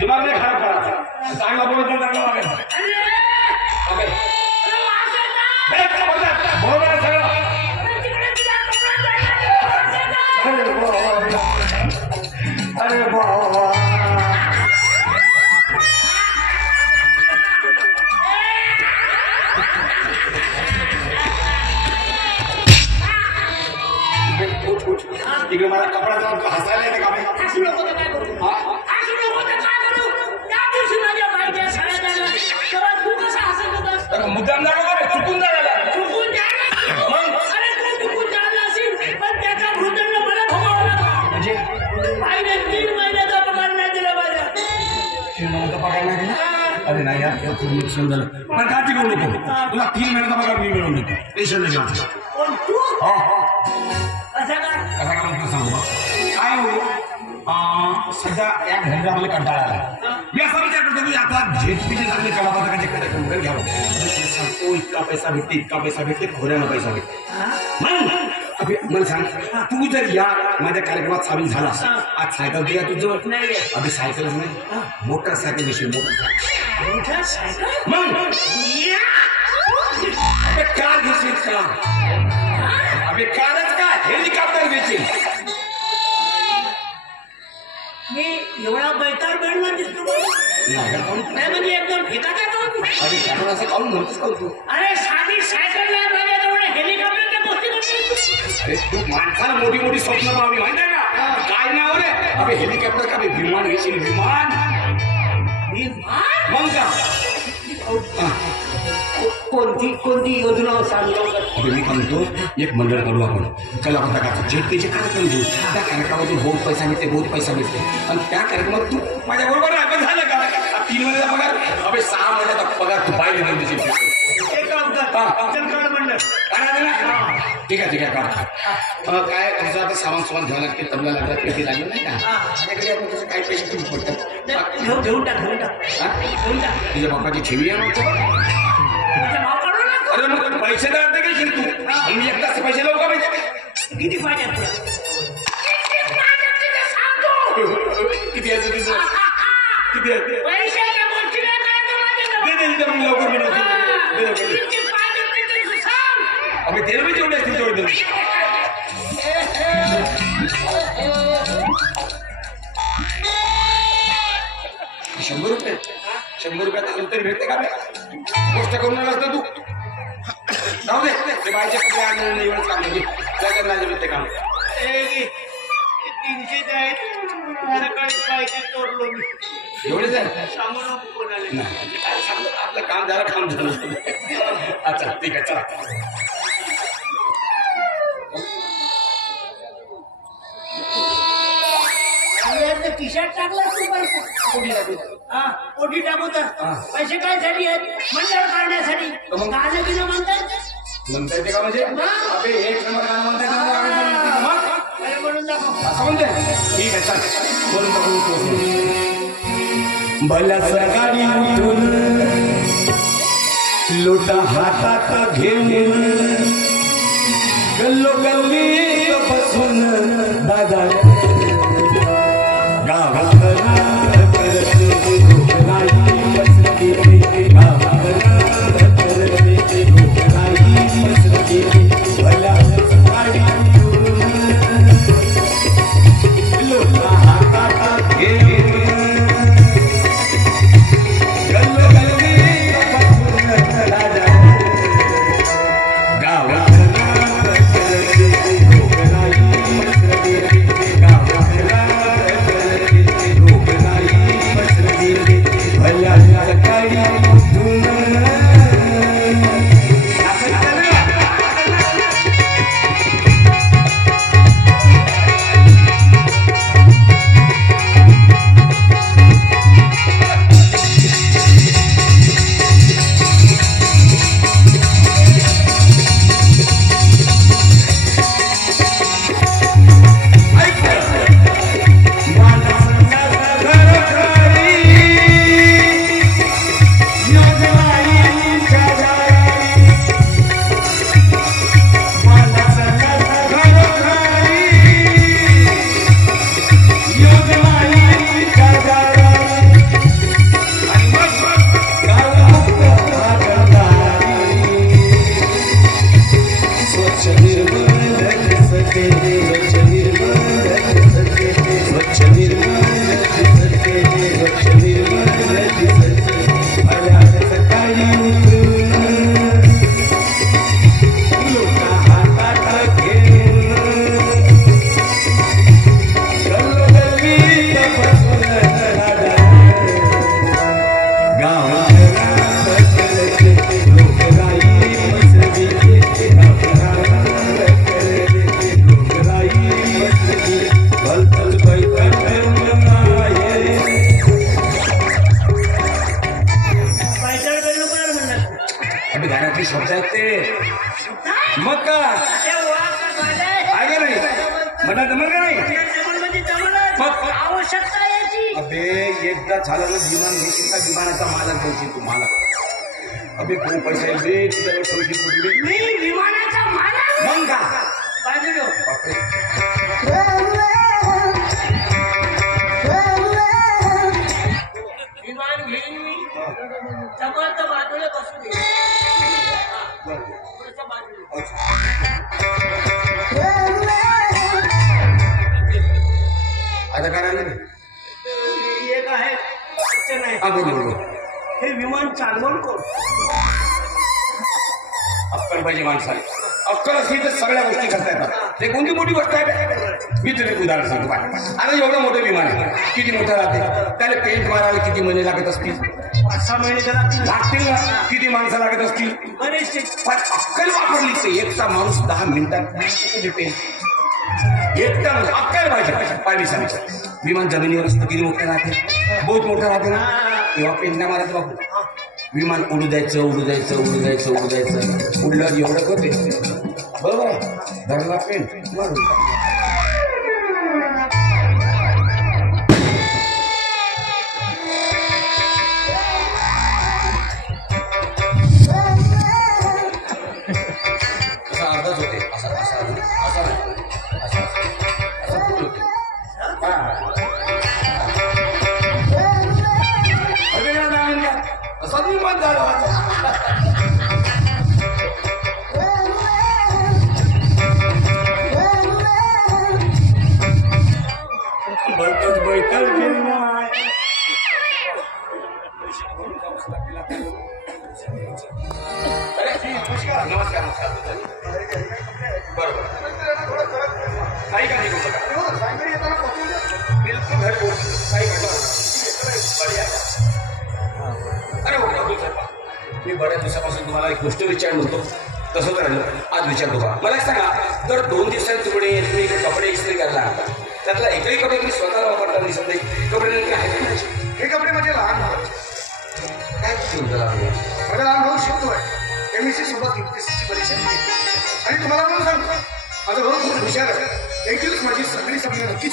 दिमाग नाही खराब करायचा चांगला बोलत चांगला वागायचा बरोबर आहे सगळं अरे बाबा तिकडे मला कपडा जाऊन हसायला येते का मुद्दाम जागा का चुकून जायला म्हणजे 3 महिन्याचा पगार नाही दिला माझ्या 3 महिन्याचा पगार नाही दिला अरे नाही यार नुकसान झालं पण काळजी करू नको तुला 3 महिन्याचा पगार मी मिळवून देतो टेन्शन नाही घ्यायचं कसा का म्हणतो सांगू काय होईल सध्या या घरी आम्हाला कंटाळा आला मी असा विचार करतो की आता झेडपीचे चांगले कलापथकाचे कार्यक्रम वगैरे घ्यावं सांगतो इतका पैसा भेटते खोऱ्यानं पैसा भेटते मला सांग तू जर या माझ्या कार्यक्रमात सामील झालास आज सायकल दिया तुझं नाही अभि सायकल नाही मोटरसायकल विषयी मोटरसायकल मग कार घेशील कार अभि कारच का हेलिकॉप्टर घेशील मी एवढा बैतार बेडला दिसतो नाही म्हणजे एकदम ठिकाणा अरे असं काढून म्हणतोस का तू अरे साधी सायकल हेलिकॉप्टरच्या गोष्टी अरे तू माणसाला मोठी मोठी स्वप्न पाहावी माहिती आहे का काय नाव रे अबे हेलिकॉप्टर का विमान घेशील विमान मग का कोणती योजना सांगतो मी सांगतो एक मंडळ काढू आपण कलापथकाचं झेडपीचे कार्यक्रम घेऊ त्या कार्यक्रमातून बहुत पैसा मिळते आणि त्या कार्यक्रमात तू माझ्या बरोबर आपण झालं का 3 महिन्याचा पगार अबे 6 महिन्याचा पगार तू पाहिजे म्हणजे ठीक आहे काढतो काय तुझं आता सामान घ्यावं लागते तबला लागला कधी लागलं नाही का माझ्याकडे आपण तुझं काही पैसे तुम्ही पडतात घेऊन टाक तुझ्या बापाची ठेवी आहे अरे मग पैसे तर अर्थ घेशील तू मी एकदाच पैसे लावू का पाहिजे किती पाहिजे किती आहे तुझं किती आहे लवकर अबे तेल भी जेवढे असतील तेवढे 100 रुपये 100 रुपयात अंतर भेटते का गोष्ट करून असतं तू जाऊ दे ते बायच्या कपडे आणून एवढंच काम नाही काय करणार भेटते काम 300 आहेत सकाळी बायका चोरलो मी एवढेच आहे सांगू नको कोणाला आपलं काम झालं अच्छा ठीक आहे चला टी शर्ट टाकला ओटी टाकूत पैसे काय साठी आहेत मंडळ काढण्यासाठी गाणं बिणं म्हणता येते का म्हणजे एक नंबर गाणं म्हणता म्हणून दाखव ठीक आहे चल भल्या सकाळी उठून लोटा हातात घेऊन गल्लो गल्ली बसून दादा मग का अरे वा, काय झालंय? आहे का नाही म्हणा जमल का नाही जमल म्हणजे जमलच. मग? आवश्यकता याची. अबे एकदा झालं ना विमान घेशील का विमानाचा मालक बनशील तू मालक अबे खूप पैसा आहे बे तुझ्याकडे ठेवशील कुठे मी विमानाचा मालक. मग का बाजूला. बापरे विमान घेईन मी. जमल तर बाजूला बसू दे. थोडंसं बाजूला. आता काय राहिलं नाही एक आहे अडचण आहे. हा बोल हे विमान चालवण कोण? अक्कल पाहिजे माणसाला अक्कल असली तर सगळ्या गोष्टी करता येतात ते कोणती मोठी गोष्ट आहे मी तुला एक उदाहरण सांगतो पाय आता एवढं मोठं विमान आहे किती मोठं राहते त्याला पेंट मारायला किती महिने लागत असतील 5-6 महिने त्याला लागतील ना किती माणसं लागत असतील बरेचसे. पण अक्कल वापरली तर एकटा माणूस 10 मिनिटात एकटा म्हणजे अक्कल पाहिजे पाहिजे सांगायचं विमान जमिनीवर असतं किती मोठं राहते बहुत मोठं राहते ना तेव्हा पेंटा मारायचं बापू विमान उडू द्यायचं उडलं एवढं होते बरोबर आहे धरला पेंट मारून असा अर्धाच होते असा विमान झाला बैठक नमस्कार बरोबर काही काही बिलकुल घरपोच काही अरे हो मी बऱ्याच दिवसापासून तुम्हाला एक गोष्ट विचारलं होतो तसं राहिलं आज विचारतो का मला सांगा जर 2 दिवसात तुम्ही कपडे इस्त्री करायला त्यातला एकही कपडे मी स्वतःला वापरता दिसत नाही कपडे आहेत हे कपडे माझे लहान भाऊ काय माझा लहान भाऊ शिकतोय MSc सोबत UPSC परीक्षा दिली आणि तुम्हाला म्हणून सांगतो माझा भाऊ खूप हुशार आहे एक दिवस माझी सगळी नक्कीच